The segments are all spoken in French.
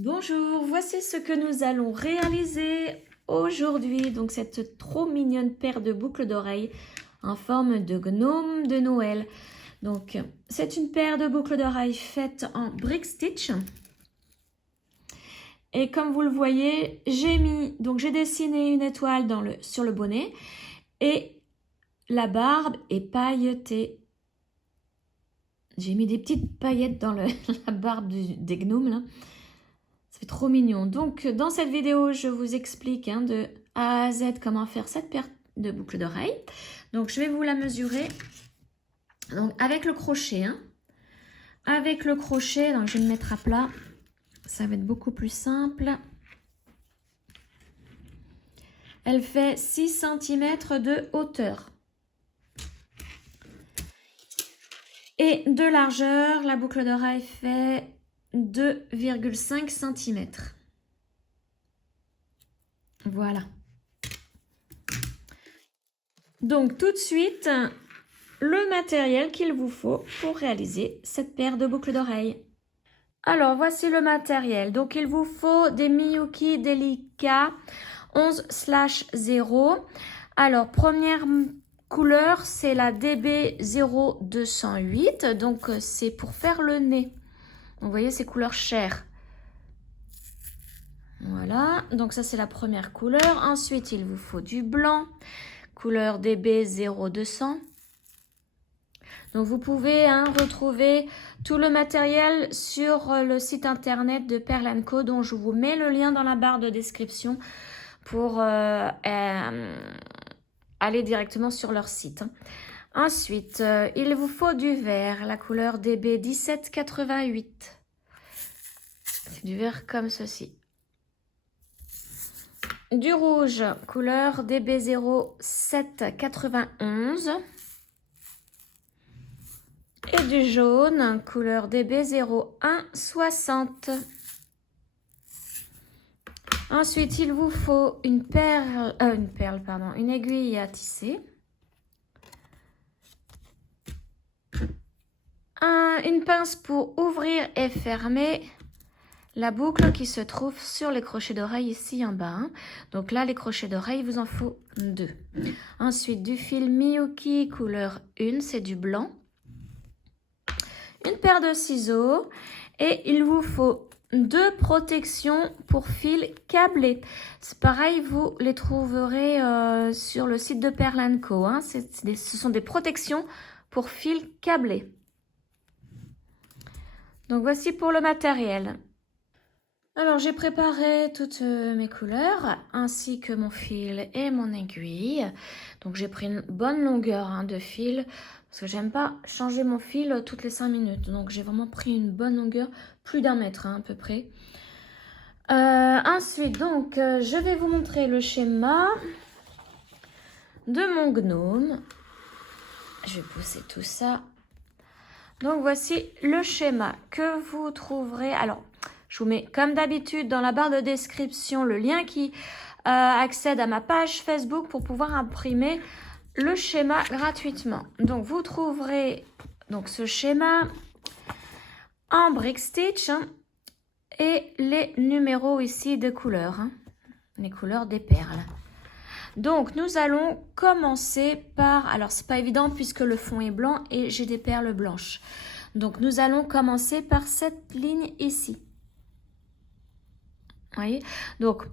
Bonjour, voici ce que nous allons réaliser aujourd'hui. Donc cette trop mignonne paire de boucles d'oreilles en forme de gnome de Noël. Donc c'est une paire de boucles d'oreilles faite en brick stitch. Et comme vous le voyez, j'ai dessiné une étoile sur le bonnet et la barbe est pailletée. J'ai mis des petites paillettes dans la barbe des gnomes là. C'est trop mignon. Donc, dans cette vidéo, je vous explique de A à Z comment faire cette paire de boucles d'oreilles. Donc, je vais vous la mesurer. Donc, avec le crochet. Avec le crochet, donc je vais me mettre à plat. Ça va être beaucoup plus simple. Elle fait 6 cm de hauteur. Et de largeur, la boucle d'oreille fait 2,5 cm. Voilà. Donc tout de suite, le matériel qu'il vous faut pour réaliser cette paire de boucles d'oreilles. Alors voici le matériel. Donc il vous faut des Miyuki Delica 11/0. Alors première couleur, c'est la DB 0208. Donc c'est pour faire le nez. Vous voyez, ces couleurs chères. Voilà, donc ça c'est la première couleur. Ensuite, il vous faut du blanc, couleur DB 0200. Donc vous pouvez retrouver tout le matériel sur le site internet de Perle & Co, dont je vous mets le lien dans la barre de description pour aller directement sur leur site. Ensuite, il vous faut du vert, la couleur DB 1788. C'est du vert comme ceci. Du rouge, couleur DB 0791. Et du jaune, couleur DB 0160. Ensuite, il vous faut une aiguille à tisser. Une pince pour ouvrir et fermer la boucle qui se trouve sur les crochets d'oreille ici en bas. Donc là, les crochets d'oreille, il vous en faut 2. Ensuite, du fil Miyuki couleur 1, c'est du blanc. Une paire de ciseaux et il vous faut 2 protections pour fil câblé. C'est pareil, vous les trouverez sur le site de Perle & Co. Ce sont des protections pour fil câblé. Donc voici pour le matériel. Alors j'ai préparé toutes mes couleurs ainsi que mon fil et mon aiguille. Donc j'ai pris une bonne longueur de fil parce que j'aime pas changer mon fil toutes les 5 minutes. Donc j'ai vraiment pris une bonne longueur, plus d'1 mètre à peu près. Ensuite donc je vais vous montrer le schéma de mon gnome. Je vais pousser tout ça. Donc voici le schéma que vous trouverez. Alors je vous mets comme d'habitude dans la barre de description le lien qui accède à ma page Facebook pour pouvoir imprimer le schéma gratuitement. Donc vous trouverez donc ce schéma en brick stitch et les numéros ici de couleurs, les couleurs des perles. Donc nous allons commencer par, alors c'est pas évident puisque le fond est blanc et j'ai des perles blanches. Donc nous allons commencer par cette ligne ici. Voyez, donc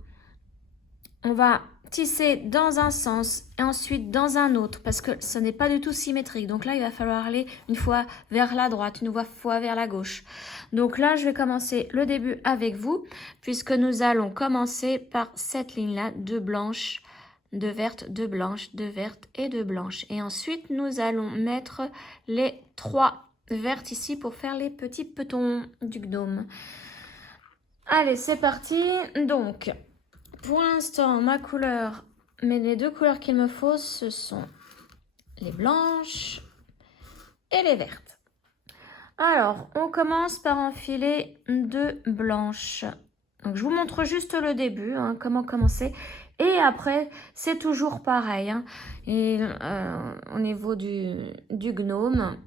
on va tisser dans un sens et ensuite dans un autre parce que ce n'est pas du tout symétrique. Donc là, il va falloir aller une fois vers la droite, une fois vers la gauche. Donc là, je vais commencer le début avec vous puisque nous allons commencer par cette ligne-là, 2 blanches, 2 vertes, 2 blanches, 2 vertes et 2 blanches. Et ensuite, nous allons mettre les 3 vertes ici pour faire les petits petons du gnome. Allez, c'est parti. Donc, pour l'instant, les 2 couleurs qu'il me faut, ce sont les blanches et les vertes. Alors, on commence par enfiler 2 blanches. Donc, je vous montre juste le début, comment commencer. Et après, c'est toujours pareil. Et au niveau du gnome,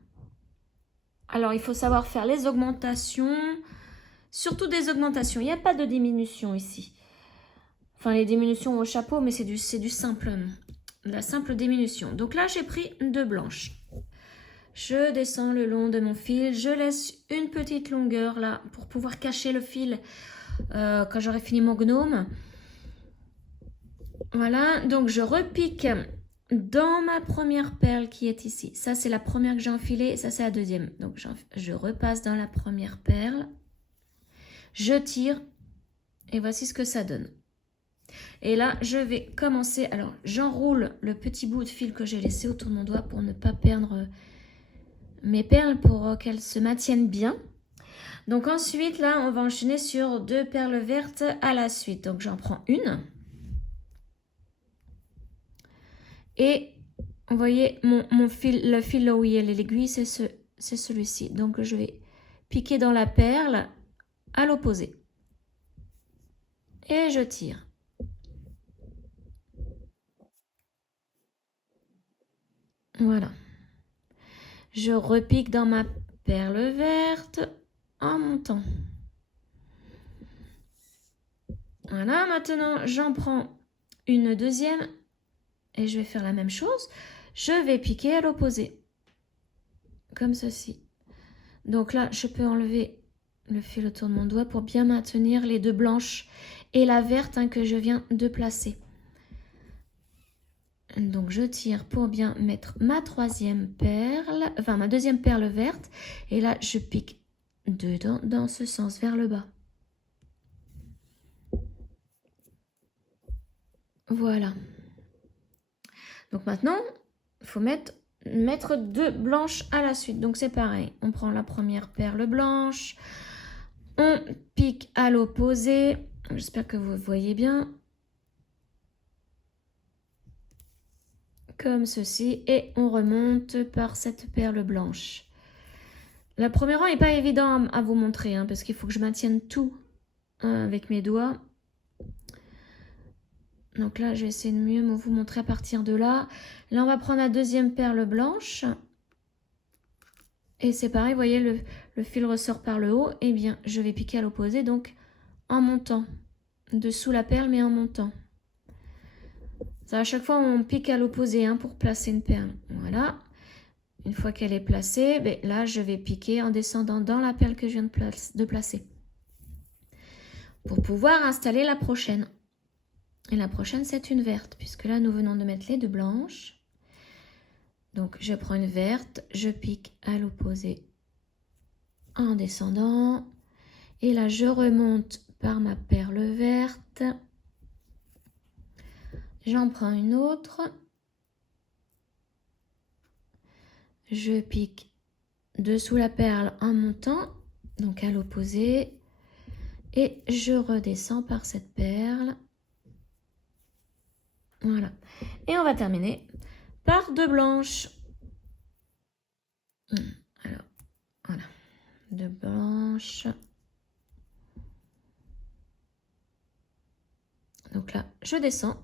alors il faut savoir faire les augmentations Surtout des augmentations. Il n'y a pas de diminution ici. Enfin, les diminutions au chapeau, mais c'est du simple. La simple diminution. Donc là, j'ai pris 2 blanches. Je descends le long de mon fil. Je laisse une petite longueur là pour pouvoir cacher le fil quand j'aurai fini mon gnome. Voilà, donc je repique dans ma première perle qui est ici. Ça, c'est la première que j'ai enfilée, ça, c'est la deuxième. Donc, je repasse dans la première perle. Je tire et voici ce que ça donne. Et là, je vais commencer. Alors, j'enroule le petit bout de fil que j'ai laissé autour de mon doigt pour ne pas perdre mes perles, pour qu'elles se maintiennent bien. Donc ensuite, là, on va enchaîner sur 2 perles vertes à la suite. Donc, j'en prends une. Et vous voyez, mon fil, le fil là où il y a l'aiguille, c'est celui-ci. Donc, je vais piquer dans la perle à l'opposé. Et je tire. Voilà. Je repique dans ma perle verte en montant. Voilà, maintenant, j'en prends une deuxième et je vais faire la même chose. Je vais piquer à l'opposé, comme ceci. Donc là, je peux enlever le fil autour de mon doigt pour bien maintenir les 2 blanches et la verte que je viens de placer. Donc je tire pour bien mettre ma 3e perle, enfin ma 2e perle verte. Et là, je pique dedans dans ce sens vers le bas. Voilà. Donc maintenant, il faut mettre 2 blanches à la suite. Donc c'est pareil, on prend la première perle blanche, on pique à l'opposé. J'espère que vous voyez bien. Comme ceci, et on remonte par cette perle blanche. Le premier rang n'est pas évident à vous montrer, parce qu'il faut que je maintienne tout avec mes doigts. Donc là, je vais essayer de mieux vous montrer à partir de là. Là, on va prendre la 2e perle blanche. Et c'est pareil, vous voyez, le fil ressort par le haut. Eh bien, je vais piquer à l'opposé, donc en montant. Dessous la perle, mais en montant. Ça, à chaque fois, on pique à l'opposé pour placer une perle. Voilà. Une fois qu'elle est placée, là, je vais piquer en descendant dans la perle que je viens de placer. Pour pouvoir installer la prochaine. Et la prochaine, c'est une verte, puisque là, nous venons de mettre les 2 blanches. Donc, je prends une verte, je pique à l'opposé en descendant. Et là, je remonte par ma perle verte. J'en prends une autre. Je pique dessous la perle en montant, donc à l'opposé. Et je redescends par cette perle. Voilà. Et on va terminer par 2 blanches. Alors, voilà. 2 blanches. Donc là, je descends.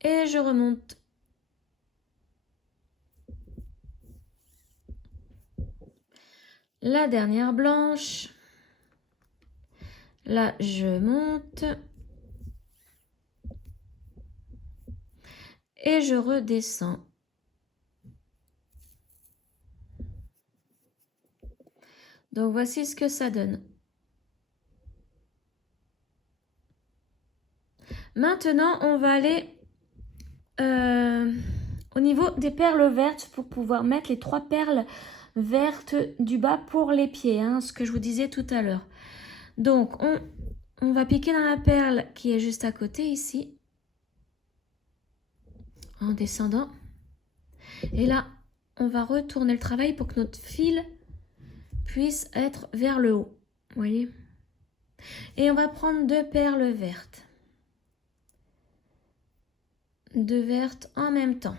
Et je remonte. La dernière blanche. Là, je monte. Et je redescends. Donc, voici ce que ça donne. Maintenant, on va aller au niveau des perles vertes pour pouvoir mettre les 3 perles vertes du bas pour les pieds, ce que je vous disais tout à l'heure. Donc, on va piquer dans la perle qui est juste à côté ici, en descendant. Et là, on va retourner le travail pour que notre fil puisse être vers le haut. Vous voyez? Et on va prendre 2 perles vertes. 2 vertes en même temps.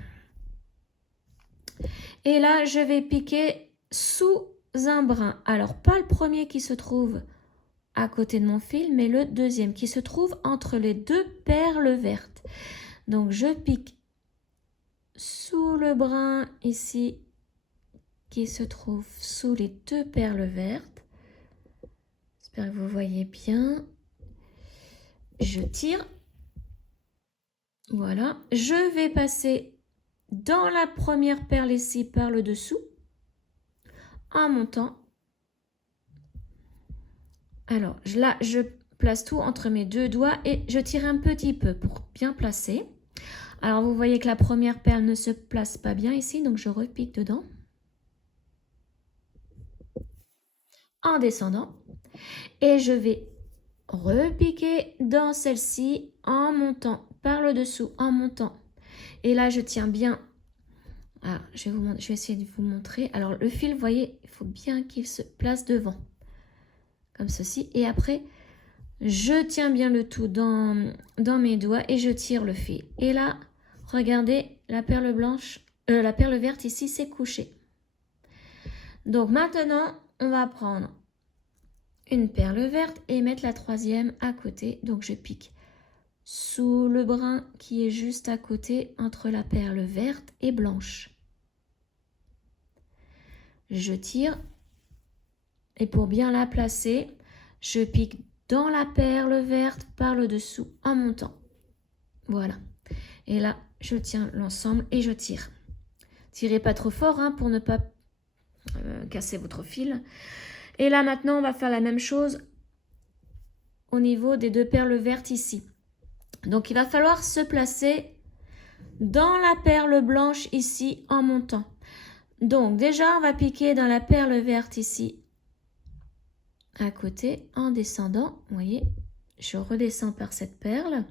Et là, je vais piquer sous un brin. Alors, pas le premier qui se trouve à côté de mon fil, mais le deuxième qui se trouve entre les 2 perles vertes. Donc, je pique sous le brin ici qui se trouve sous les deux perles vertes. J'espère que vous voyez bien. Je tire. Voilà. Je vais passer dans la première perle ici par le dessous en montant. Alors là, je place tout entre mes deux doigts et je tire un petit peu pour bien placer. Alors vous voyez que la première perle ne se place pas bien ici, donc je repique dedans. En descendant. Et je vais repiquer dans celle-ci en montant par le dessous, en montant. Et là, je tiens bien. Ah, je vais essayer de vous montrer. Alors le fil, vous voyez, il faut bien qu'il se place devant. Comme ceci. Et après, je tiens bien le tout dans mes doigts et je tire le fil. Et là, regardez, la perle blanche, la perle verte ici s'est couchée. Donc maintenant, on va prendre une perle verte et mettre la troisième à côté. Donc je pique sous le brin qui est juste à côté entre la perle verte et blanche. Je tire et pour bien la placer, je pique dans la perle verte par le dessous en montant. Voilà. Et là, je tiens l'ensemble et je tire. Tirez pas trop fort hein, pour ne pas casser votre fil. Et là, maintenant, on va faire la même chose au niveau des deux perles vertes ici. Donc, il va falloir se placer dans la perle blanche ici en montant. Donc, déjà, on va piquer dans la perle verte ici à côté en descendant. Vous voyez, je redescends par cette perle.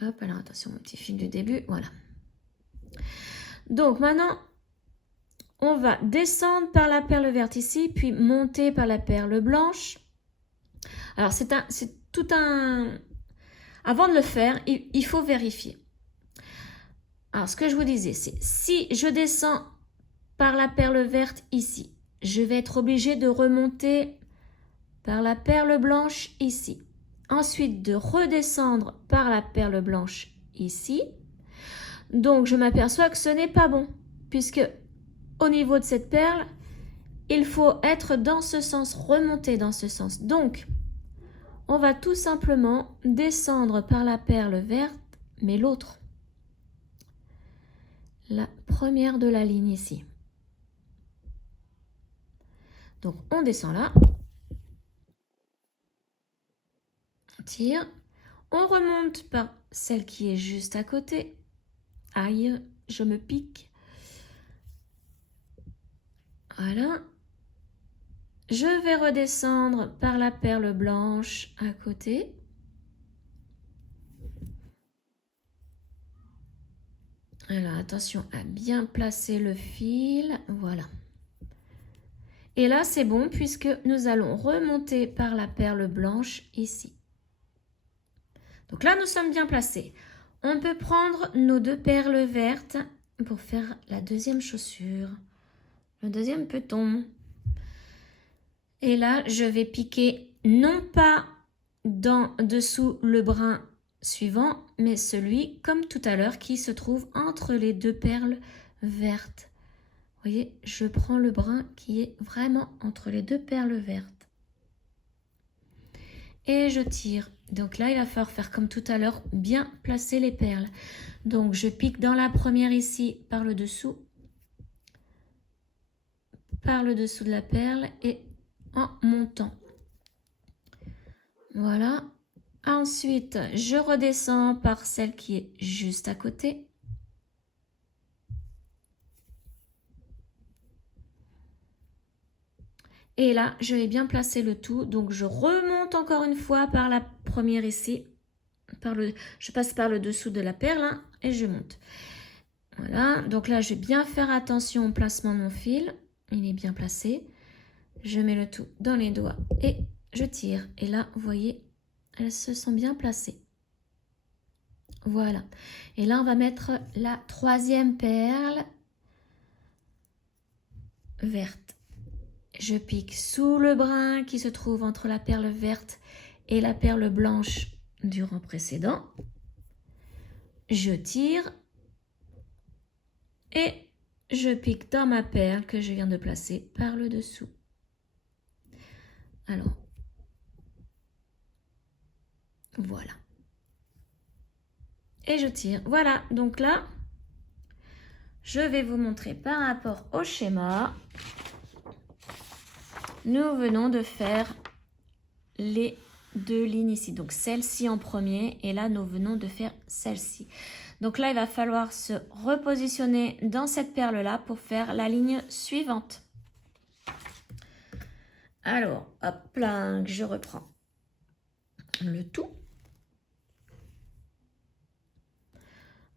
Hop, alors attention, mon petit fil du début, voilà. Donc maintenant, on va descendre par la perle verte ici, puis monter par la perle blanche. Alors c'est tout un... Avant de le faire, il faut vérifier. Alors ce que je vous disais, c'est si je descends par la perle verte ici, je vais être obligée de remonter par la perle blanche ici. Ensuite, de redescendre par la perle blanche ici. Donc, je m'aperçois que ce n'est pas bon, puisque au niveau de cette perle, il faut être dans ce sens, remonter dans ce sens. Donc, on va tout simplement descendre par la perle verte, mais l'autre. La première de la ligne ici. Donc, on descend là. On tire. On remonte par celle qui est juste à côté. Aïe, je me pique. Voilà. Je vais redescendre par la perle blanche à côté. Alors, attention à bien placer le fil. Voilà. Et là, c'est bon puisque nous allons remonter par la perle blanche ici. Donc là, nous sommes bien placés. On peut prendre nos deux perles vertes pour faire la deuxième chaussure, le deuxième peton. Et là, je vais piquer non pas dessous le brin suivant, mais celui, comme tout à l'heure, qui se trouve entre les deux perles vertes. Vous voyez, je prends le brin qui est vraiment entre les deux perles vertes. Et je tire. Donc là, il va falloir faire comme tout à l'heure, bien placer les perles. Donc, je pique dans la première ici, par le dessous de la perle et en montant. Voilà. Ensuite, je redescends par celle qui est juste à côté. Et là, je vais bien placer le tout. Donc, je remonte encore une fois par la première ici. Je passe par le dessous de la perle hein, et je monte. Voilà. Donc là, je vais bien faire attention au placement de mon fil. Il est bien placé. Je mets le tout dans les doigts et je tire. Et là, vous voyez, elles se sont bien placées. Voilà. Et là, on va mettre la troisième perle verte. Je pique sous le brin qui se trouve entre la perle verte et la perle blanche du rang précédent. Je tire Et je pique dans ma perle que je viens de placer par le dessous. Alors, voilà. Et je tire. Voilà, donc là, je vais vous montrer par rapport au schéma. Nous venons de faire les deux lignes ici. Donc celle-ci en premier et là, nous venons de faire celle-ci. Donc là, il va falloir se repositionner dans cette perle-là pour faire la ligne suivante. Alors, hop là, je reprends le tout.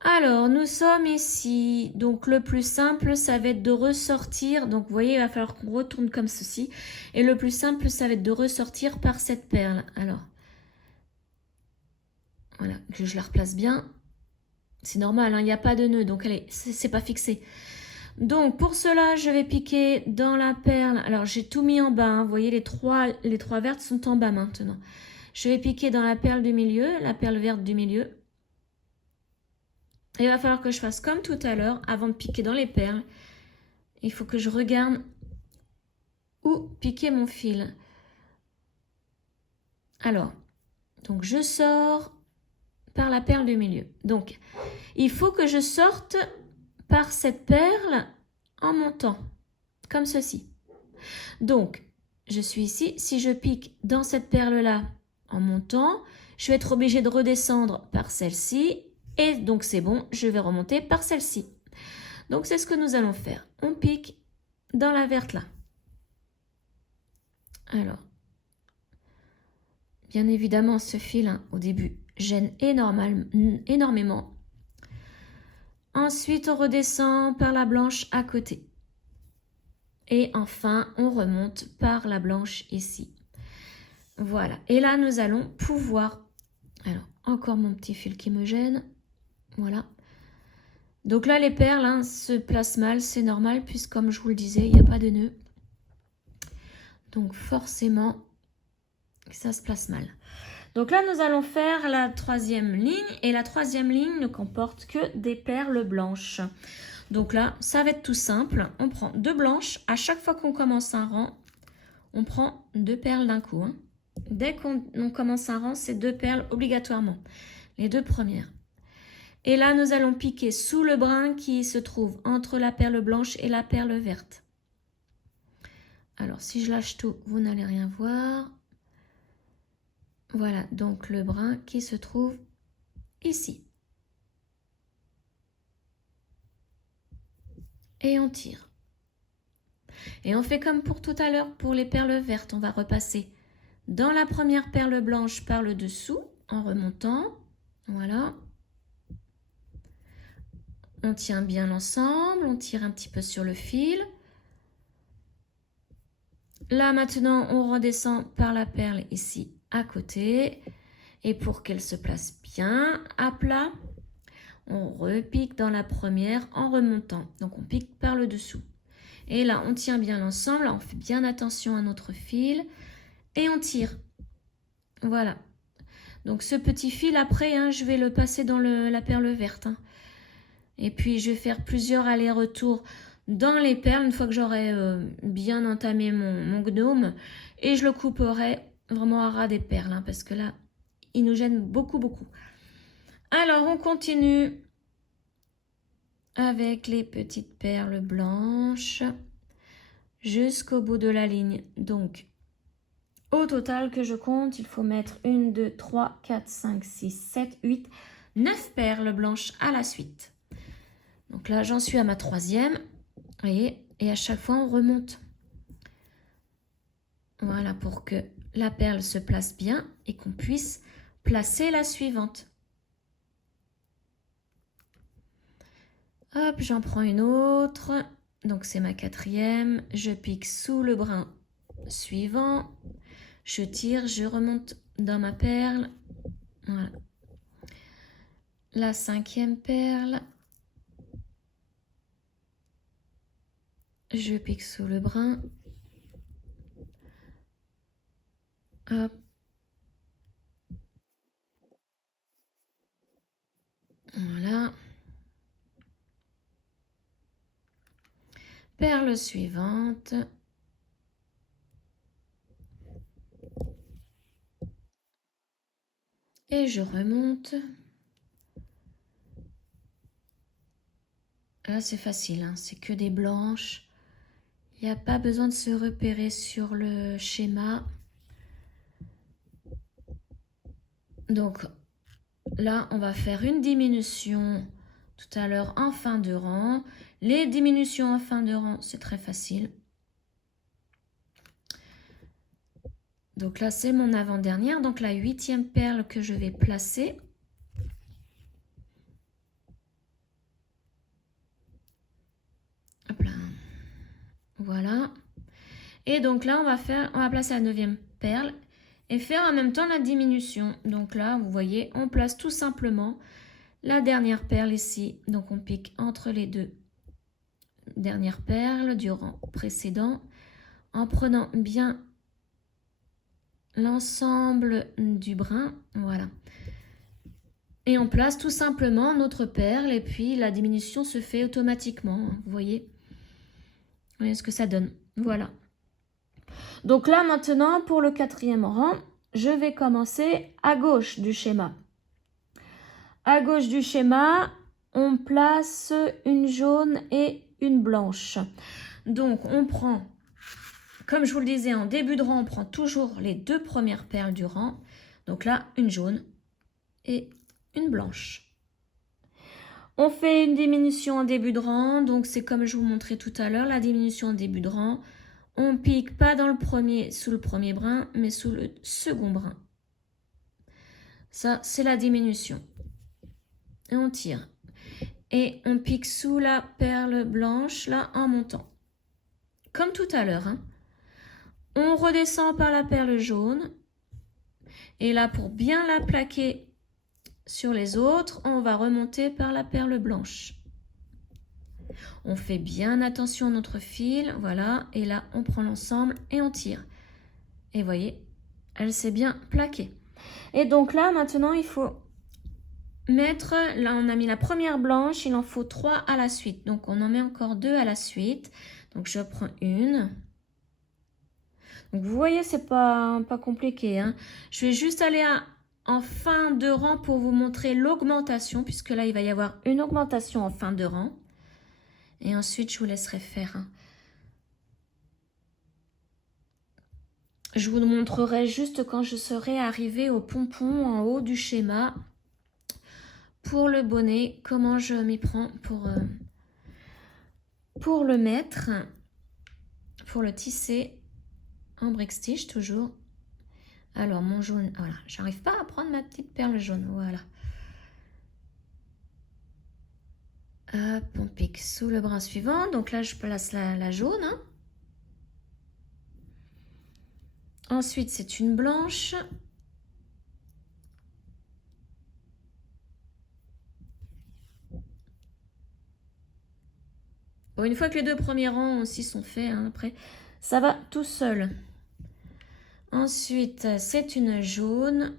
Alors, nous sommes ici. Donc, le plus simple, ça va être de ressortir. Donc, vous voyez, il va falloir qu'on retourne comme ceci. Et le plus simple, ça va être de ressortir par cette perle. Alors, voilà, que je la replace bien. C'est normal, hein, il n'y a pas de nœud, donc allez, c'est pas fixé. Donc, pour cela, je vais piquer dans la perle. Alors, j'ai tout mis en bas. Hein, vous voyez, les trois vertes sont en bas maintenant. Je vais piquer dans la perle du milieu, la perle verte du milieu. Il va falloir que je fasse comme tout à l'heure, avant de piquer dans les perles. Il faut que je regarde où piquer mon fil. Alors, donc je sors par la perle du milieu. Donc, il faut que je sorte par cette perle en montant, comme ceci. Donc, je suis ici. Si je pique dans cette perle-là en montant, je vais être obligée de redescendre par celle-ci. Et donc, c'est bon, je vais remonter par celle-ci. Donc, c'est ce que nous allons faire. On pique dans la verte là. Alors, bien évidemment, ce fil, hein, au début, gêne énormément. Ensuite, on redescend par la blanche à côté. Et enfin, on remonte par la blanche ici. Voilà. Et là, nous allons pouvoir... Alors, encore mon petit fil qui me gêne. Voilà. Donc là, les perles hein, se placent mal. C'est normal, puisque comme je vous le disais, il n'y a pas de nœud. Donc forcément, ça se place mal. Donc là, nous allons faire la troisième ligne. Et la troisième ligne ne comporte que des perles blanches. Donc là, ça va être tout simple. On prend deux blanches. À chaque fois qu'on commence un rang, on prend deux perles d'un coup. Hein. Dès qu'on commence un rang, c'est deux perles obligatoirement. Les deux premières. Et là, nous allons piquer sous le brin qui se trouve entre la perle blanche et la perle verte. Alors, si je lâche tout, vous n'allez rien voir. Voilà, donc le brin qui se trouve ici. Et on tire. Et on fait comme pour tout à l'heure pour les perles vertes. On va repasser dans la première perle blanche par le dessous en remontant. Voilà. On tient bien l'ensemble, on tire un petit peu sur le fil. Là maintenant, on redescend par la perle ici à côté. Et pour qu'elle se place bien à plat, on repique dans la première en remontant. Donc on pique par le dessous. Et là, on tient bien l'ensemble, on fait bien attention à notre fil et on tire. Voilà. Donc ce petit fil, après, hein, je vais le passer dans la perle verte. Hein. Et puis, je vais faire plusieurs allers-retours dans les perles une fois que j'aurai bien entamé mon gnome. Et je le couperai vraiment à ras des perles, hein, parce que là, il nous gêne beaucoup, beaucoup. Alors, on continue avec les petites perles blanches jusqu'au bout de la ligne. Donc, au total que je compte, il faut mettre 1, 2, 3, 4, 5, 6, 7, 8, 9 perles blanches à la suite. Donc là, j'en suis à ma troisième. Vous voyez, et à chaque fois, on remonte. Voilà, pour que la perle se place bien et qu'on puisse placer la suivante. Hop, j'en prends une autre. Donc, c'est ma quatrième. Je pique sous le brin suivant. Je tire, je remonte dans ma perle. Voilà. La cinquième perle. Je pique sous le brin. Hop. Voilà. Perle suivante. Et je remonte. Là, c'est facile, hein, c'est que des blanches. Il n'y a pas besoin de se repérer sur le schéma. Donc là, on va faire une diminution tout à l'heure en fin de rang. Les diminutions en fin de rang, c'est très facile. Donc là, c'est mon avant-dernière. Donc la 8e perle que je vais placer. Hop là. Voilà. Et donc là, on va placer la 9e perle et faire en même temps la diminution. Donc là, vous voyez, on place tout simplement la dernière perle ici. Donc on pique entre les deux dernières perles du rang précédent en prenant bien l'ensemble du brin. Voilà. Et on place tout simplement notre perle et puis la diminution se fait automatiquement. Vous voyez ce que ça donne. Voilà. Donc là maintenant pour le 4e rang, je vais commencer à gauche du schéma. À gauche du schéma, on place une jaune et une blanche. Donc on prend, comme je vous le disais en début de rang, on prend toujours les 2 premières perles du rang. Donc là, une jaune et une blanche. On fait une diminution en début de rang, donc c'est comme je vous montrais tout à l'heure, la diminution en début de rang. On pique pas dans sous le premier brin, mais sous le second brin. Ça, c'est la diminution. Et on tire. Et on pique sous la perle blanche, là, en montant. Comme tout à l'heure. Hein. On redescend par la perle jaune. Et là, pour bien la plaquer sur les autres, on va remonter par la perle blanche. On fait bien attention à notre fil, voilà. Et là, on prend l'ensemble et on tire. Et vous voyez, elle s'est bien plaquée. Et donc là, maintenant, il faut mettre, là on a mis la première blanche, il en faut 3 à la suite. Donc on en met encore 2 à la suite. Donc je prends une. Donc vous voyez, c'est pas compliqué. Hein. Je vais juste aller en fin de rang pour vous montrer l'augmentation, puisque là il va y avoir une augmentation en fin de rang. Et ensuite je vous laisserai faire. Hein. Je vous montrerai juste quand je serai arrivée au pompon en haut du schéma. Pour le bonnet, comment je m'y prends pour le mettre, pour le tisser en brick stitch toujours. Alors mon jaune, voilà, j'arrive pas à prendre ma petite perle jaune, voilà. Hop, on pique sous le brin suivant, donc là je place la jaune. Hein. Ensuite c'est une blanche. Bon, une fois que les 2 premiers rangs aussi sont faits, hein, après, ça va tout seul. Ensuite, c'est une jaune.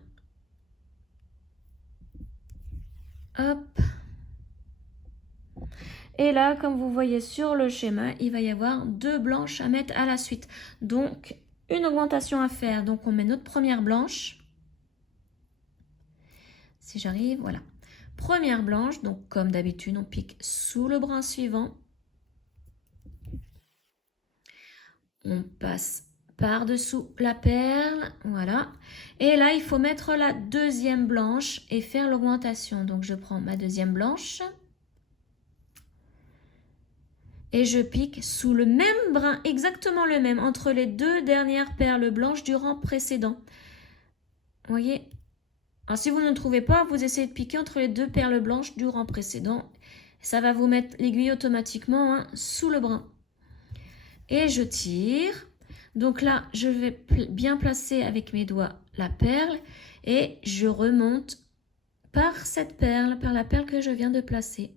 Hop. Et là, comme vous voyez sur le schéma, il va y avoir 2 blanches à mettre à la suite. Donc, une augmentation à faire. Donc, on met notre première blanche. Si j'arrive, voilà. Première blanche, donc comme d'habitude, on pique sous le brin suivant. On passe par-dessous la perle, voilà. Et là, il faut mettre la 2e blanche et faire l'augmentation. Donc, je prends ma 2e blanche. Et je pique sous le même brin, exactement le même, entre les 2 dernières perles blanches du rang précédent. Vous voyez? Alors, si vous ne trouvez pas, vous essayez de piquer entre les 2 perles blanches du rang précédent. Ça va vous mettre l'aiguille automatiquement hein, sous le brin. Et je tire. Donc là, je vais bien placer avec mes doigts la perle et je remonte par cette perle, par la perle que je viens de placer.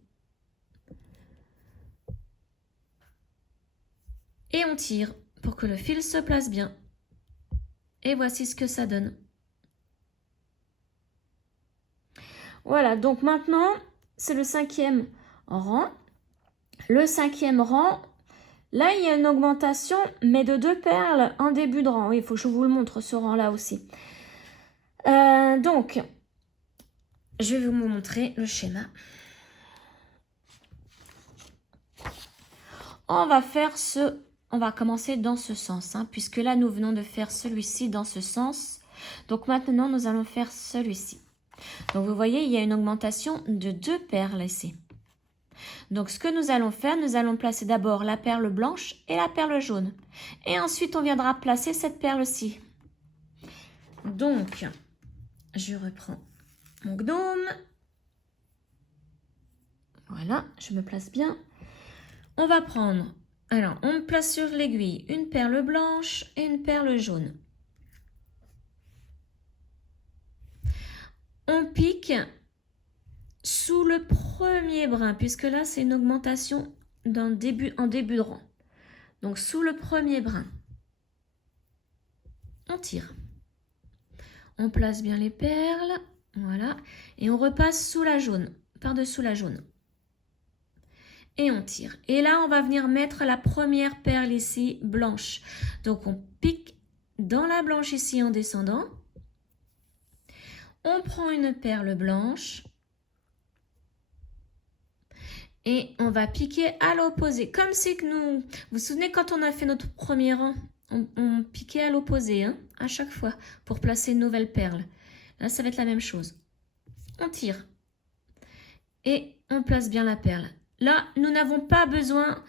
Et on tire pour que le fil se place bien. Et voici ce que ça donne. Voilà, donc maintenant, c'est le 5e rang. Le 5e rang, Là, il y a une augmentation, mais de 2 perles en début de rang. Oui, il faut que je vous le montre, ce rang-là aussi. Donc, je vais vous montrer le schéma. On va commencer dans ce sens, hein, puisque là, nous venons de faire celui-ci dans ce sens. Donc maintenant, nous allons faire celui-ci. Donc, vous voyez, il y a une augmentation de 2 perles ici. Donc, ce que nous allons faire, nous allons placer d'abord la perle blanche et la perle jaune. Et ensuite, on viendra placer cette perle-ci. Donc, je reprends mon gnome. Voilà, je me place bien. On va prendre, alors, on place sur l'aiguille une perle blanche et une perle jaune. On pique sous le premier brin, puisque là, c'est une augmentation en début de rang. Donc, sous le premier brin, on tire. On place bien les perles, voilà, et on repasse sous la jaune, par-dessous la jaune. Et on tire. Et là, on va venir mettre la première perle ici, blanche. Donc, on pique dans la blanche ici en descendant. On prend une perle blanche. Et on va piquer à l'opposé. Comme c'est que nous... Vous vous souvenez quand on a fait notre premier rang, on piquait à l'opposé, hein, à chaque fois, pour placer une nouvelle perle. Là, ça va être la même chose. On tire. Et on place bien la perle. Là, nous n'avons pas besoin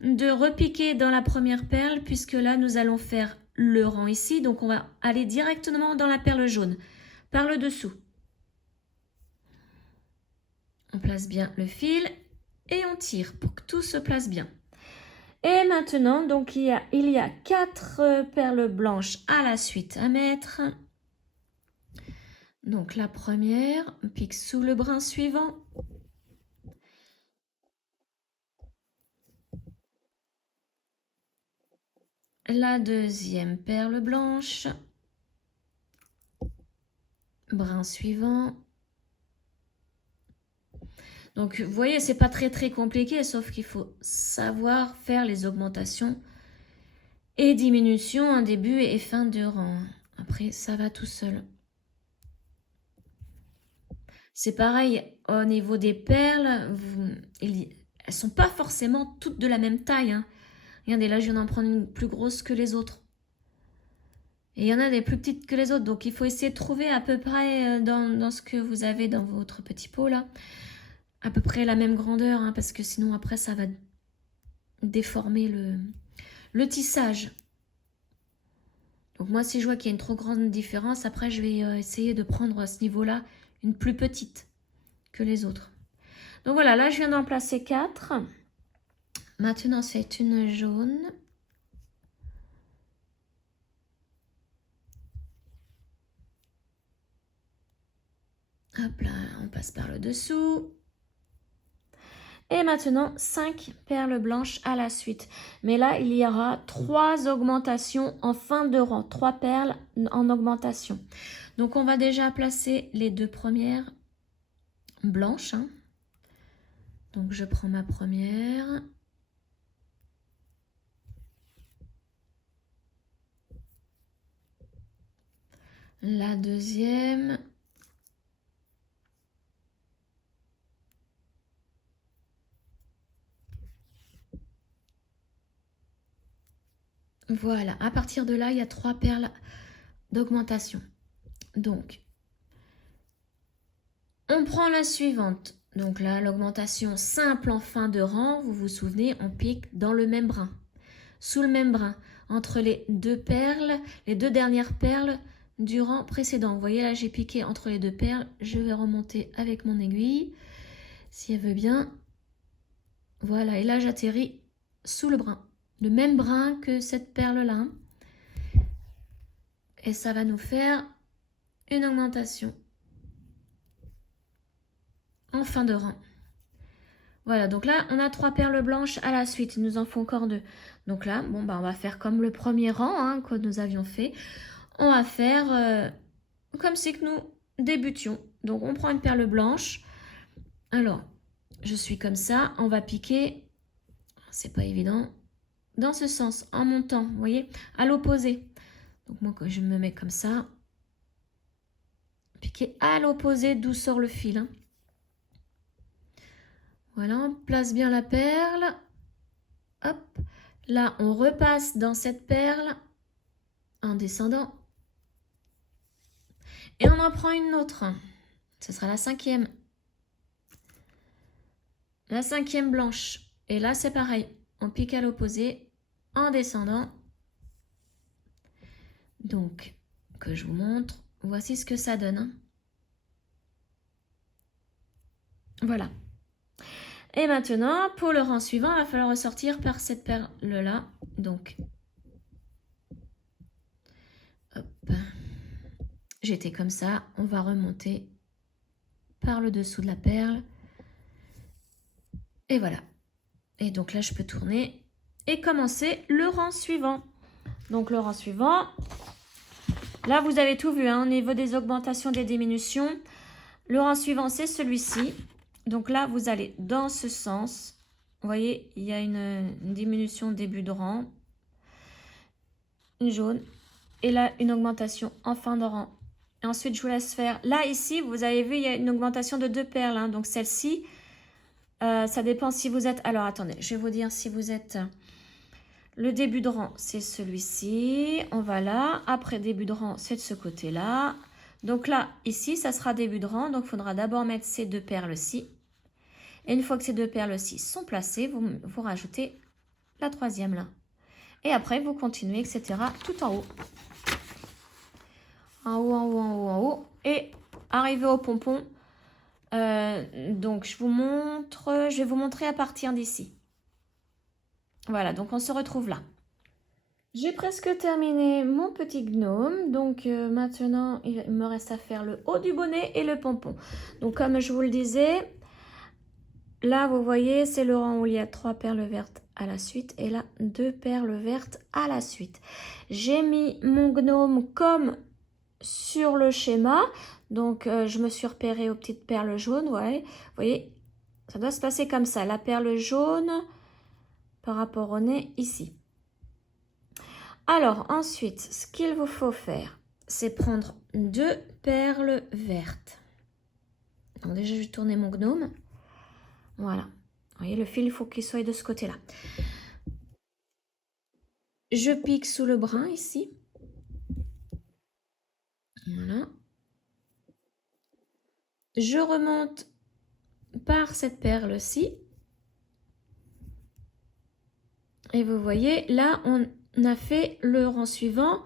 de repiquer dans la première perle, puisque là, nous allons faire le rang ici. Donc, on va aller directement dans la perle jaune, par le dessous. On place bien le fil et on tire pour que tout se place bien. Et maintenant, donc, il y a 4 perles blanches à la suite à mettre. Donc, la première, on pique sous le brin suivant. La deuxième perle blanche, brin suivant. Donc, vous voyez, c'est pas très compliqué, sauf qu'il faut savoir faire les augmentations et diminutions en début et fin de rang. Après, ça va tout seul. C'est pareil, au niveau des perles, elles sont pas forcément toutes de la même taille, hein. Regardez, là, je viens d'en prendre une plus grosse que les autres. Et il y en a des plus petites que les autres. Donc, il faut essayer de trouver à peu près dans ce que vous avez dans votre petit pot, là, à peu près la même grandeur, hein, parce que sinon, après, ça va déformer le tissage. Donc, moi, si je vois qu'il y a une trop grande différence, après, je vais essayer de prendre à ce niveau-là une plus petite que les autres. Donc, voilà, là, je viens d'en placer 4. Maintenant, c'est une jaune. Hop là, on passe par le dessous. Et maintenant, 5 perles blanches à la suite. Mais là, il y aura 3 augmentations en fin de rang. 3 perles en augmentation. Donc, on va déjà placer les 2 premières blanches, hein. Donc, je prends ma première. La deuxième. Voilà, à partir de là, il y a 3 perles d'augmentation. Donc, on prend la suivante. Donc là, l'augmentation simple en fin de rang, vous vous souvenez, on pique dans le même brin, sous le même brin, entre les 2 perles, les 2 dernières perles du rang précédent. Vous voyez, là, j'ai piqué entre les 2 perles. Je vais remonter avec mon aiguille, si elle veut bien. Voilà, et là, j'atterris sous le brin, le même brin que cette perle-là. Et ça va nous faire une augmentation en fin de rang. Voilà, donc là, on a 3 perles blanches à la suite. Il nous en faut encore 2. Donc là, bon, bah, on va faire comme le premier rang, hein, que nous avions fait. On va faire comme si que nous débutions. Donc, on prend une perle blanche. Alors, je suis comme ça. On va piquer. C'est pas évident. dans ce sens, en montant, vous voyez, à l'opposé. Donc moi, quand je me mets comme ça, piquer à l'opposé d'où sort le fil. Hein. Voilà, on place bien la perle. Hop, là, on repasse dans cette perle en descendant. Et on en prend une autre. Ce sera la cinquième. La cinquième blanche. Et là, c'est pareil. On pique à l'opposé en descendant. Donc, que je vous montre. Voici ce que ça donne. Hein. Voilà. Et maintenant, pour le rang suivant, il va falloir ressortir par cette perle-là. Donc, hop. J'étais comme ça. On va remonter par le dessous de la perle. Et voilà. Et donc là, je peux tourner et commencer le rang suivant. Donc, le rang suivant, là, vous avez tout vu, hein, au niveau des augmentations, des diminutions. Le rang suivant, c'est celui-ci. Donc là, vous allez dans ce sens. Vous voyez, il y a une diminution début de rang. Une jaune. Et là, une augmentation en fin de rang. Et ensuite, je vous laisse faire. Là, ici, vous avez vu, il y a une augmentation de 2 perles. Hein. Donc, celle-ci, ça dépend si vous êtes... Alors, attendez, je vais vous dire si vous êtes... Le début de rang, c'est celui-ci. On va là. Après, début de rang, c'est de ce côté-là. Donc là, ici, ça sera début de rang. Donc, il faudra d'abord mettre ces 2 perles-ci. Et une fois que ces 2 perles-ci sont placées, vous rajoutez la troisième là. Et après, vous continuez, etc. tout en haut. En haut, en haut, en haut, en haut. Et arrivé au pompon. Donc, je vais vous montrer à partir d'ici. Voilà, donc on se retrouve là. J'ai presque terminé mon petit gnome. Donc, maintenant, il me reste à faire le haut du bonnet et le pompon. Donc, comme je vous le disais... Là, vous voyez, c'est le rang où il y a 3 perles vertes à la suite. Et là, 2 perles vertes à la suite. J'ai mis mon gnome comme sur le schéma. Donc, je me suis repérée aux petites perles jaunes. Ouais. Vous voyez, ça doit se passer comme ça. La perle jaune par rapport au nez ici. Alors, ensuite, ce qu'il vous faut faire, c'est prendre 2 perles vertes. Donc, déjà, je vais tourner mon gnome. Voilà. Vous voyez, le fil, il faut qu'il soit de ce côté-là. Je pique sous le brin ici. Voilà. Je remonte par cette perle-ci. Et vous voyez, là, on a fait le rang suivant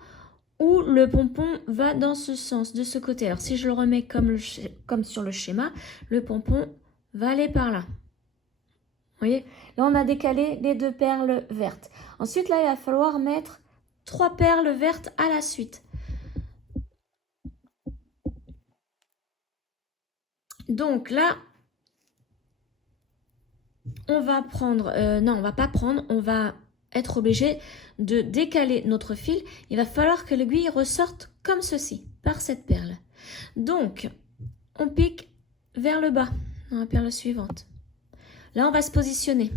où le pompon va dans ce sens, de ce côté. Alors, si je le remets comme sur le schéma, le pompon va aller par là. Vous voyez, là, on a décalé les 2 perles vertes. Ensuite, là, il va falloir mettre 3 perles vertes à la suite. Donc là, on va prendre... non, on va pas prendre, on va être obligé de décaler notre fil. Il va falloir que l'aiguille ressorte comme ceci, par cette perle. Donc, on pique vers le bas, dans la perle suivante. Là, on va se positionner.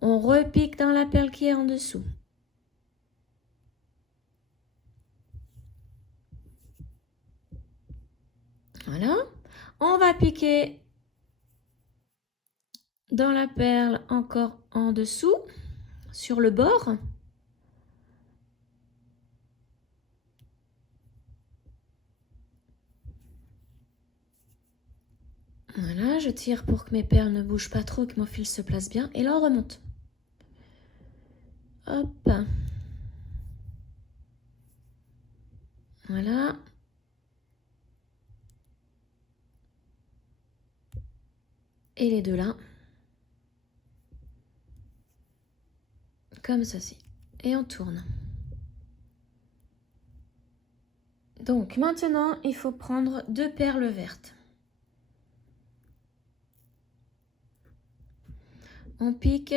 On repique dans la perle qui est en dessous. Voilà. On va piquer dans la perle encore en dessous, sur le bord. Voilà, je tire pour que mes perles ne bougent pas trop, que mon fil se place bien. Et là, on remonte. Hop. Voilà. Et les deux là. Comme ceci. Et on tourne. Donc maintenant, il faut prendre 2 perles vertes. On pique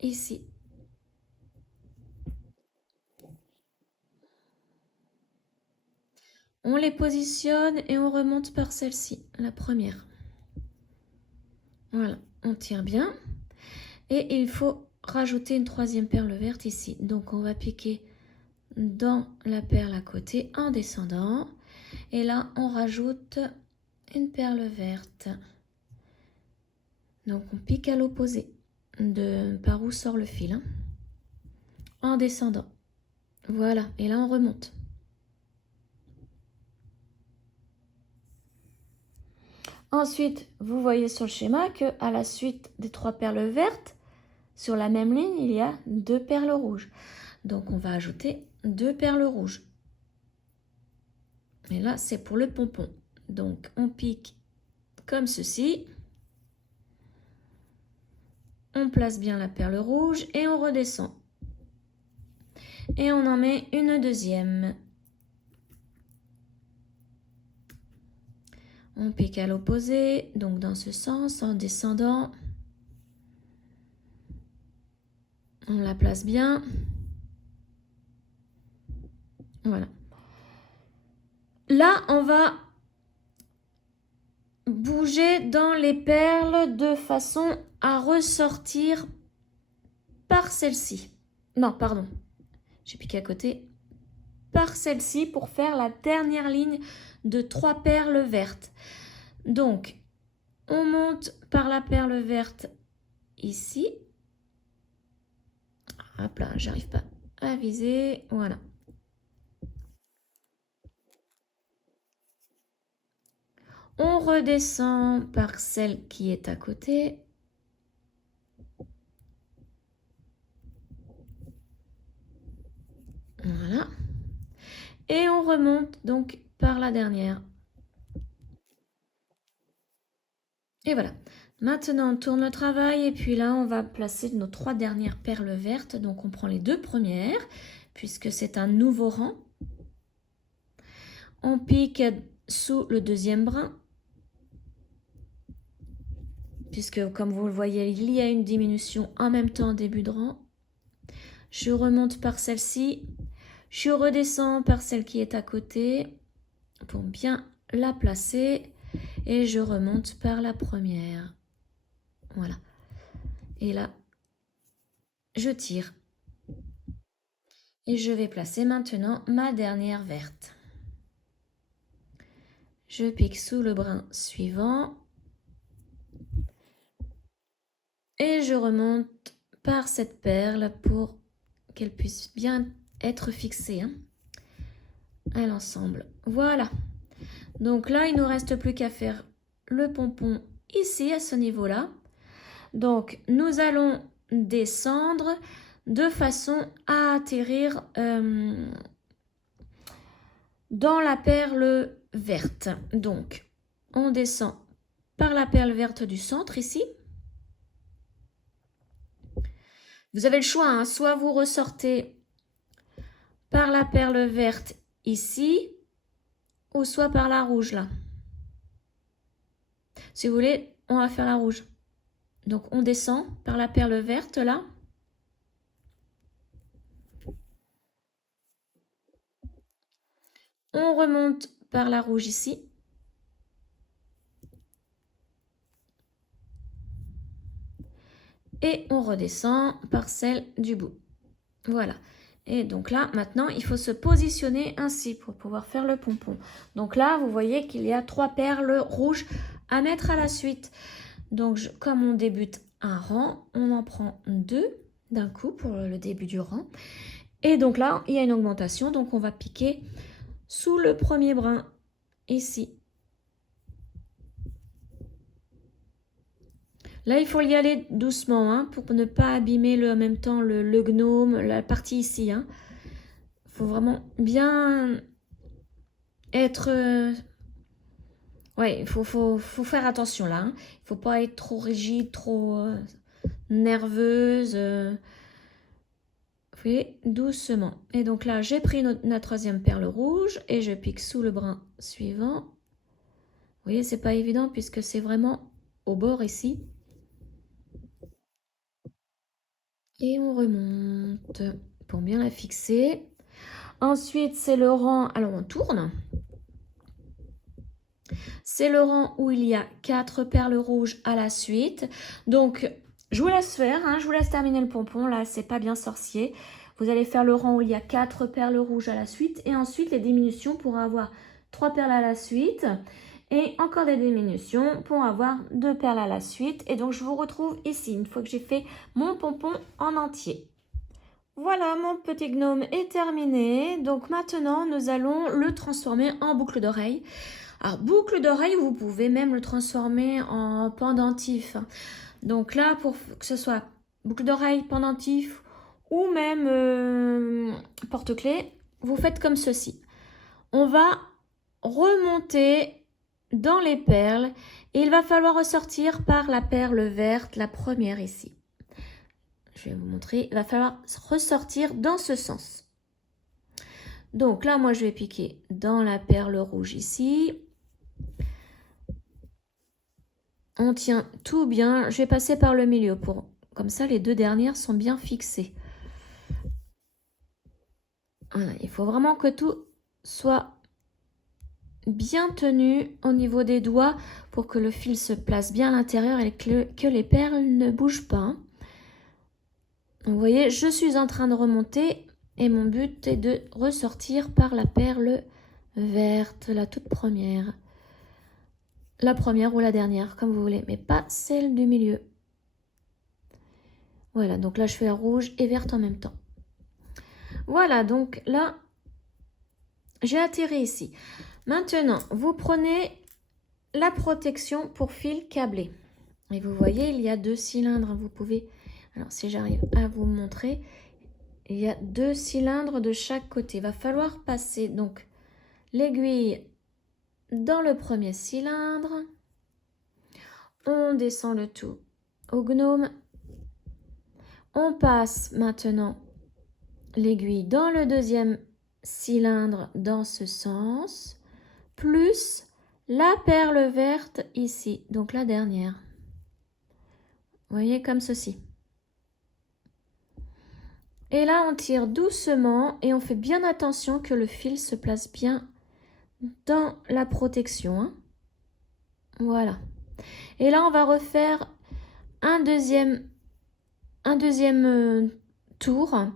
ici. On les positionne et on remonte par celle-ci, la première. Voilà, on tire bien. Et il faut rajouter une troisième perle verte ici. Donc on va piquer dans la perle à côté en descendant. Et là, on rajoute une perle verte. Donc on pique à l'opposé de par où sort le fil. Hein, en descendant. Voilà, et là on remonte. Ensuite, vous voyez sur le schéma que à la suite des 3 perles vertes, sur la même ligne, il y a 2 perles rouges. Donc on va ajouter 2 perles rouges. Et là, c'est pour le pompon. Donc on pique comme ceci. On place bien la perle rouge et on redescend. Et on en met une deuxième. On pique à l'opposé, donc dans ce sens, en descendant. On la place bien. Voilà. Là, on va bouger dans les perles de façon à ressortir par celle-ci. Non, pardon. J'ai piqué à côté. Par celle-ci pour faire la dernière ligne de 3 perles vertes. Donc, on monte par la perle verte ici. Hop là, j'arrive pas à viser. Voilà. On redescend par celle qui est à côté. Voilà. Et on remonte donc par la dernière. Et voilà. Maintenant, on tourne le travail et puis là, on va placer nos 3 dernières perles vertes. Donc, on prend les 2 premières puisque c'est un nouveau rang. On pique sous le deuxième brin puisque, comme vous le voyez, il y a une diminution en même temps en début de rang. Je remonte par celle-ci. Je redescends par celle qui est à côté pour bien la placer et je remonte par la première. Voilà. Et là, je tire. Et je vais placer maintenant ma dernière verte. Je pique sous le brin suivant. Et je remonte par cette perle pour qu'elle puisse bien être fixée hein, à l'ensemble. Voilà. Donc là, il ne nous reste plus qu'à faire le pompon ici, à ce niveau-là. Donc, nous allons descendre de façon à atterrir dans la perle verte. Donc, on descend par la perle verte du centre ici. Vous avez le choix, hein, soit vous ressortez par la perle verte ici, ou soit par la rouge là. Si vous voulez, on va faire la rouge. Donc on descend par la perle verte là. On remonte par la rouge ici. Et on redescend par celle du bout. Voilà. Et donc là, maintenant, il faut se positionner ainsi pour pouvoir faire le pompon. Donc là, vous voyez qu'il y a 3 perles rouges à mettre à la suite. Donc, comme on débute un rang, on en prend 2 d'un coup pour le début du rang. Et donc là, il y a une augmentation. Donc, on va piquer sous le premier brin ici. Là, il faut y aller doucement hein, pour ne pas abîmer en même temps le gnome, la partie ici. Il faut vraiment bien être... Ouais, il faut faire attention là. Il ne faut pas être trop rigide, trop nerveuse. Vous voyez, doucement. Et donc là, j'ai pris la troisième perle rouge et je pique sous le brin suivant. Vous voyez, c'est pas évident puisque c'est vraiment au bord ici. Et on remonte pour bien la fixer. Ensuite, c'est le rang... Alors, on tourne. C'est le rang où il y a 4 perles rouges à la suite. Donc, Je vous laisse faire, hein, je vous laisse terminer le pompon. Là, c'est pas bien sorcier. Vous allez faire le rang où il y a 4 perles rouges à la suite. Et ensuite, les diminutions pour avoir 3 perles à la suite. Et encore des diminutions pour avoir 2 perles à la suite. Et donc, je vous retrouve ici, une fois que j'ai fait mon pompon en entier. Voilà, mon petit gnome est terminé. Donc maintenant, nous allons le transformer en boucle d'oreille. Alors, boucle d'oreille, vous pouvez même le transformer en pendentif. Donc là, pour que ce soit boucle d'oreille, pendentif ou même porte-clés, vous faites comme ceci. On va remonter dans les perles et il va falloir ressortir par la perle verte, la première ici. Je vais vous montrer, il va falloir ressortir dans ce sens. Donc là, moi, je vais piquer dans la perle rouge ici. On tient tout bien. Je vais passer par le milieu pour... Comme ça, les 2 dernières sont bien fixées. Voilà, il faut vraiment que tout soit bien tenu au niveau des doigts pour que le fil se place bien à l'intérieur et que les perles ne bougent pas. Donc, vous voyez, je suis en train de remonter et mon but est de ressortir par la perle verte, la toute première. La première ou la dernière, comme vous voulez, mais pas celle du milieu. Voilà, donc là, je fais la rouge et verte en même temps. Voilà, donc là, j'ai atterri ici. Maintenant, vous prenez la protection pour fil câblé. Et vous voyez, il y a 2 cylindres. Vous pouvez, alors si j'arrive à vous montrer, il y a 2 cylindres de chaque côté. Il va falloir passer donc l'aiguille dans le premier cylindre. On descend le tout au gnome. On passe maintenant l'aiguille dans le deuxième cylindre dans ce sens, plus la perle verte ici, donc la dernière. Vous voyez, comme ceci. Et là, on tire doucement et on fait bien attention que le fil se place bien dans la protection. Hein. Voilà. Et là, on va refaire un deuxième tour.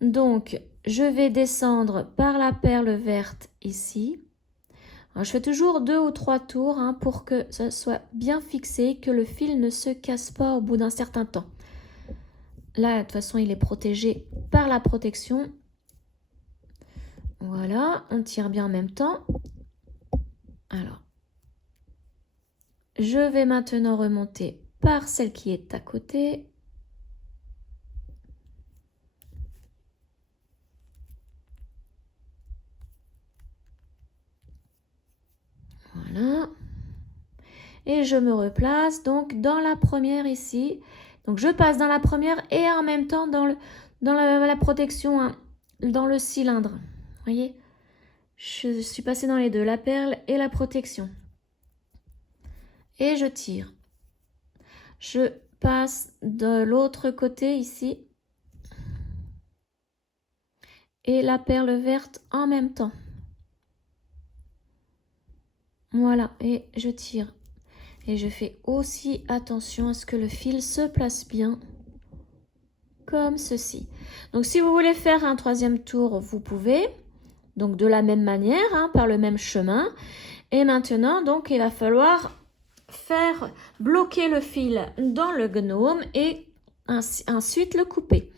Donc, je vais descendre par la perle verte ici. Alors, je fais toujours 2 ou 3 tours hein, pour que ça soit bien fixé, que le fil ne se casse pas au bout d'un certain temps. Là, de toute façon, il est protégé par la protection. Voilà, on tire bien en même temps. Alors, je vais maintenant remonter par celle qui est à côté. Voilà. Et je me replace donc dans la première ici. Donc, je passe dans la première et en même temps dans la protection, hein, dans le cylindre. Vous voyez? Je suis passée dans les deux, la perle et la protection. Et je tire. Je passe de l'autre côté ici. Et la perle verte en même temps. Voilà, et je tire. Et je fais aussi attention à ce que le fil se place bien. Comme ceci. Donc, si vous voulez faire un 3e tour, vous pouvez. Donc, de la même manière, hein, par le même chemin. Et maintenant, donc, il va falloir faire bloquer le fil dans le gnome et ensuite le couper.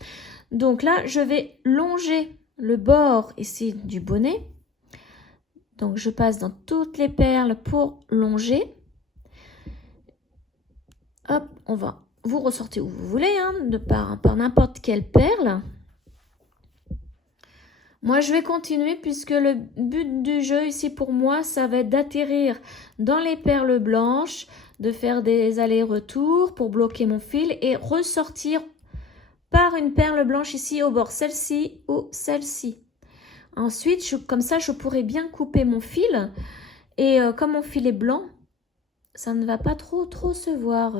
Donc là, je vais longer le bord ici du bonnet. Donc, je passe dans toutes les perles pour longer. Hop, on va... Vous ressortez où vous voulez, hein, par n'importe quelle perle. Moi, je vais continuer puisque le but du jeu ici pour moi, ça va être d'atterrir dans les perles blanches, de faire des allers-retours pour bloquer mon fil et ressortir par une perle blanche ici au bord, celle-ci ou celle-ci. Ensuite, comme ça, je pourrai bien couper mon fil et comme mon fil est blanc, ça ne va pas trop se voir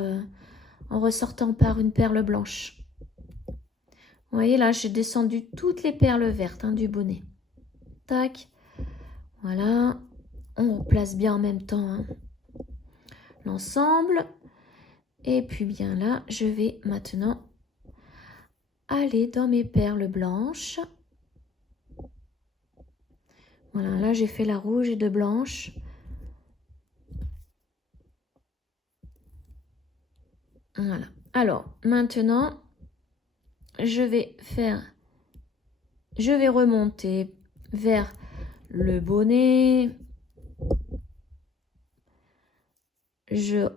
en ressortant par une perle blanche. Vous voyez là, j'ai descendu toutes les perles vertes hein, du bonnet. Tac. Voilà. On replace bien en même temps hein, l'ensemble. Et puis bien là, je vais maintenant aller dans mes perles blanches. Voilà, là j'ai fait la rouge et 2 blanches. Voilà. Alors, maintenant, je vais remonter vers le bonnet. Je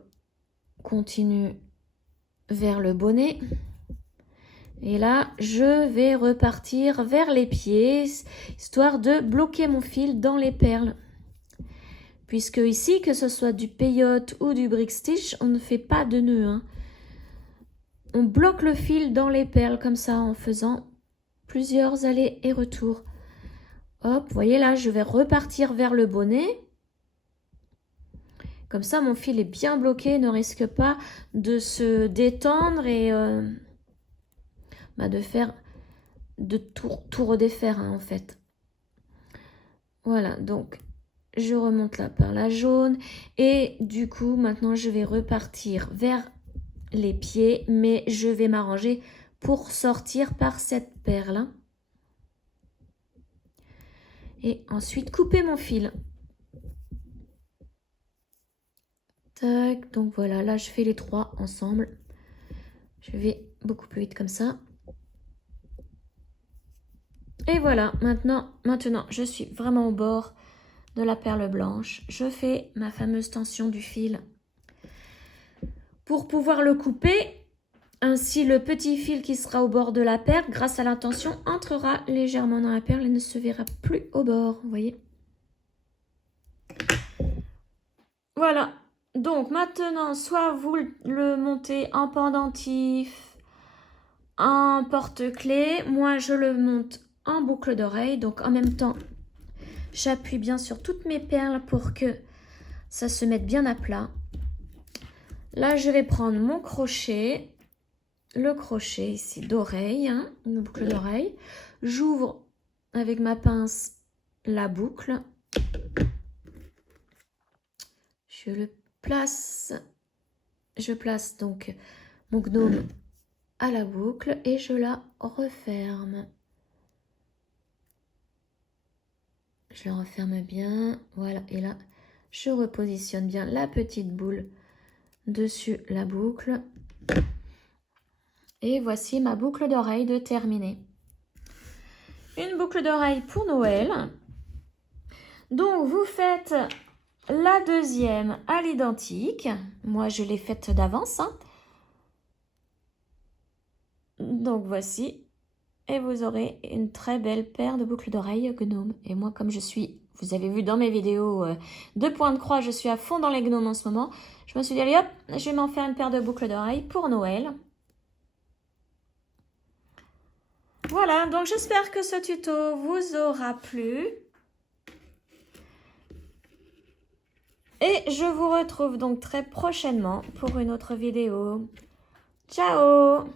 continue vers le bonnet. Et là, je vais repartir vers les pieds, histoire de bloquer mon fil dans les perles. Puisque ici, que ce soit du peyote ou du brick stitch, on ne fait pas de nœud, hein. On bloque le fil dans les perles comme ça en faisant plusieurs allers et retours. Hop, vous voyez là, je vais repartir vers le bonnet. Comme ça, mon fil est bien bloqué, ne risque pas de se détendre et de tout redéfaire, hein, en fait. Voilà, donc je remonte là par la jaune et du coup, maintenant, je vais repartir vers les pieds, mais je vais m'arranger pour sortir par cette perle. Et ensuite, couper mon fil. Tac, donc voilà, là, je fais les 3 ensemble. Je vais beaucoup plus vite comme ça. Et voilà, maintenant, je suis vraiment au bord de la perle blanche. Je fais ma fameuse tension du fil pour pouvoir le couper. Ainsi, le petit fil qui sera au bord de la perle, grâce à la tension, entrera légèrement dans la perle et ne se verra plus au bord. Vous voyez? Voilà. Donc maintenant, soit vous le montez en pendentif, en porte-clés. Moi, je le monte en boucle d'oreille. Donc en même temps, j'appuie bien sur toutes mes perles pour que ça se mette bien à plat. Là, je vais prendre mon crochet, le crochet ici d'oreille, hein, une boucle d'oreille. J'ouvre avec ma pince la boucle. Je place donc mon gnome à la boucle et je la referme. Je la referme bien, voilà, et là, je repositionne bien la petite boule dessus la boucle. Et voici ma boucle d'oreille de terminée. Une boucle d'oreille pour Noël. Donc, vous faites la deuxième à l'identique. Moi, je l'ai faite d'avance, hein. Donc, voici. Et vous aurez une très belle paire de boucles d'oreilles gnome. Et moi, comme vous avez vu dans mes vidéos de point de croix, je suis à fond dans les gnomes en ce moment. Je me suis dit, allez hop, je vais m'en faire une paire de boucles d'oreilles pour Noël. Voilà, donc j'espère que ce tuto vous aura plu. Et je vous retrouve donc très prochainement pour une autre vidéo. Ciao!